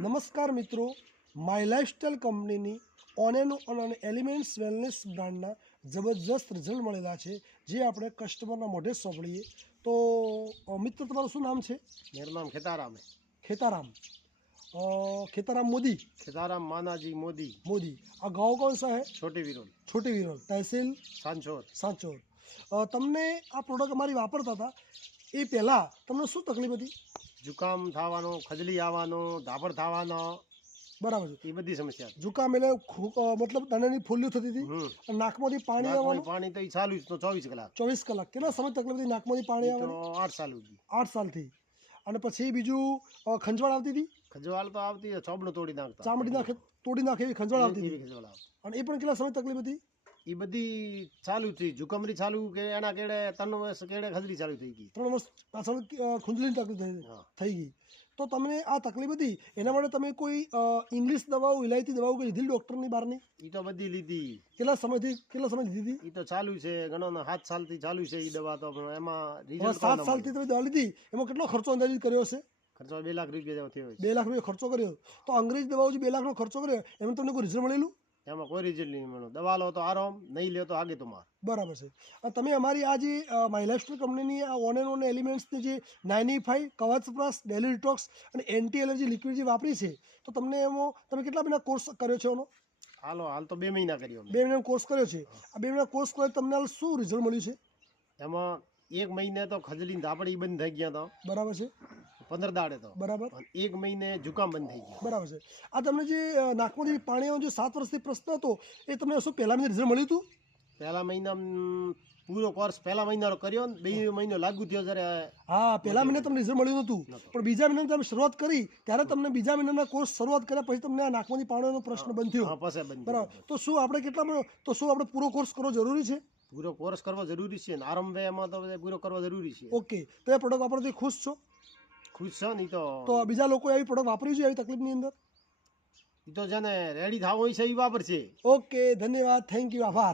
નમસ્કાર મિત્રો, my lifestyle કંપનીની ઓન અને એલિમેન્ટ્સ વેલનેસ બ્રાન્ડના જબરજસ્ત રિઝલ્ટ મળેલા છે, જે આપણે કસ્ટમરના મોઢે સોંપડીએ. તો મિત્ર, તમારું શું નામ છે? मेरा नाम खेताराम है. ખેતારામ. ખેતારામ મોદી. खेताराम मानाजी मोदी. મોદી. આ ગાँव कौन सा है? छोटे विरोल. छोटी विरोल, तहसील सांचोर. સાંચોર. તમને આ પ્રોડક્ટ અમારી વાપરતા હતા એ પહેલાં તમને શું તકલીફ હતી? जुकाम थावानो, खजली आवानो, धापड़ थावानो, બરાબર છે. ये बड़ी समस्या है. જુકામ એટલે મતલબ દાણાની ફૂલ્યું થતી હતી અને નાકમાંથી પાણી આવવાનું. पानी तो चालू तो 24 कलाक. 24 કલાક. કેટલા સમય તકલીફ હતી નાકમાંથી પાણી तो આવવાનું? 8 साल होगी. 8 સાલથી. અને પછી બીજું ખંજવાળ આવતી હતી, खजवाल तो आवती है, चोबड़ो तोड़ी नाखता. ચામડી નાખે તોડી નાખે એવી ખંજવાળ આવતી एवी હતી. खजवाल आवती. અને એ પણ કેટલા સમય તકલીફ હતી? ये बड़ी चालू थी. जुकामरी चालू के एना केड़े 3 वर्ष केड़े खजली चालू थई गई. 3 વર્ષ પાછળ ખુંજલીની તકલીફ हाँ. થઈ ગઈ. તો તમને આ તકલીફ હતી, એના માટે તમે કોઈ ઇંગ્લિશ દવાઓ, ઇલાયતી દવાઓ કોઈ લીધી ડૉક્ટરની બહારની? ये तो बड़ी लीधी. કેટલા સમય લીધી હતી? ये तो चालू है घणो 7 साल थी चालू है. ये दवा तो एमा હવે रिजल्ट 7 સાલથી તમે દવા લીધી, એમાં કેટલો ખર્ચો અંદાજિત કર્યો હશે? खर्चो 2 लाख रुपया जेવો थयो. 2 લાખ રૂપિયા ખર્ચો કર્યો. તો અંગ્રેજી દવાઓ જે 2 લાખનો ખર્ચો કર્યો, એમાં તમને કોઈ રિઝલ્ટ મળેલું? એમાં કોઈ રિઝલ્ટ નહીં મળ્યું. દવા લો તો આરામ, નહીં લે તો આગે તો માર. બરાબર છે. તમે અમારી આ જે માય લાઇફસ્ટાઈલ કંપનીની આ ઓન એલિમેન્ટ્સની જે 95 કવચ પ્લસ, ડેલી ડિટોક્સ અને એન્ટી એલર્જી લિક્વિડ જે વાપરી છે, તો તમને એમાં તમે કેટલા મહિના કોર્સ કર્યો છે એનો? હાલ તો 2 મહિના કર્યો. 2 મહિનાનો કોર્સ કર્યો છે. આ 2 મહિના કોર્સ કર્યો, તમને હાલ શું રિઝલ્ટ મળ્યું છે? એમાં 1 મહિને તો ખજલી ધાપડી બંધ થઈ ગયા હતા. બરાબર છે. 15 દાડે તો. બરાબર. 1 મહિને જુકામ બંધ થઈ ગયો. બરાબર છે. આ તમને જે નાકમાંથી પાણી આવવાનું જે 7 વર્ષથી પ્રશ્ન હતો, એ તમને શું પહેલા મહિને રિઝલ્ટ મળ્યું હતું? પહેલા મહિના પૂરો કોર્સ પહેલા મહિનાનો કર્યો ને 2 મહિનો લાગુ થયો જ્યારે. હા, પહેલા મહિને તમને રિઝલ્ટ મળ્યું નહોતું, પણ બીજા મહિનાની તમે શરૂઆત કરી ત્યારે તમને બીજા મહિનાના કોર્સ શરૂઆત કર્યા પછી તમને આ નાકમાંથી પાણીનો પ્રશ્ન બંધ થયો. હા, પછી બંધ. બરાબર. તો શું આપણે પૂરો કોર્સ કરવો જરૂરી છે? પૂરો કોર્સ કરવો જરૂરી છે ને આરંભે એમાં તો પૂરો કરવો જરૂરી છે. ઓકે. તો એ પ્રોડક્ટ વાપરવાથી ખુશ છો? ખુશ છો ને? તો બીજા લોકો આવી પ્રોડક્ટ વાપરી છે આવી તકલીફની અંદર? એ તો જેને રેડી થાવ હોય છે એ વાપરશે. ઓકે, ધન્યવાદ, થેન્ક યુ, આભાર.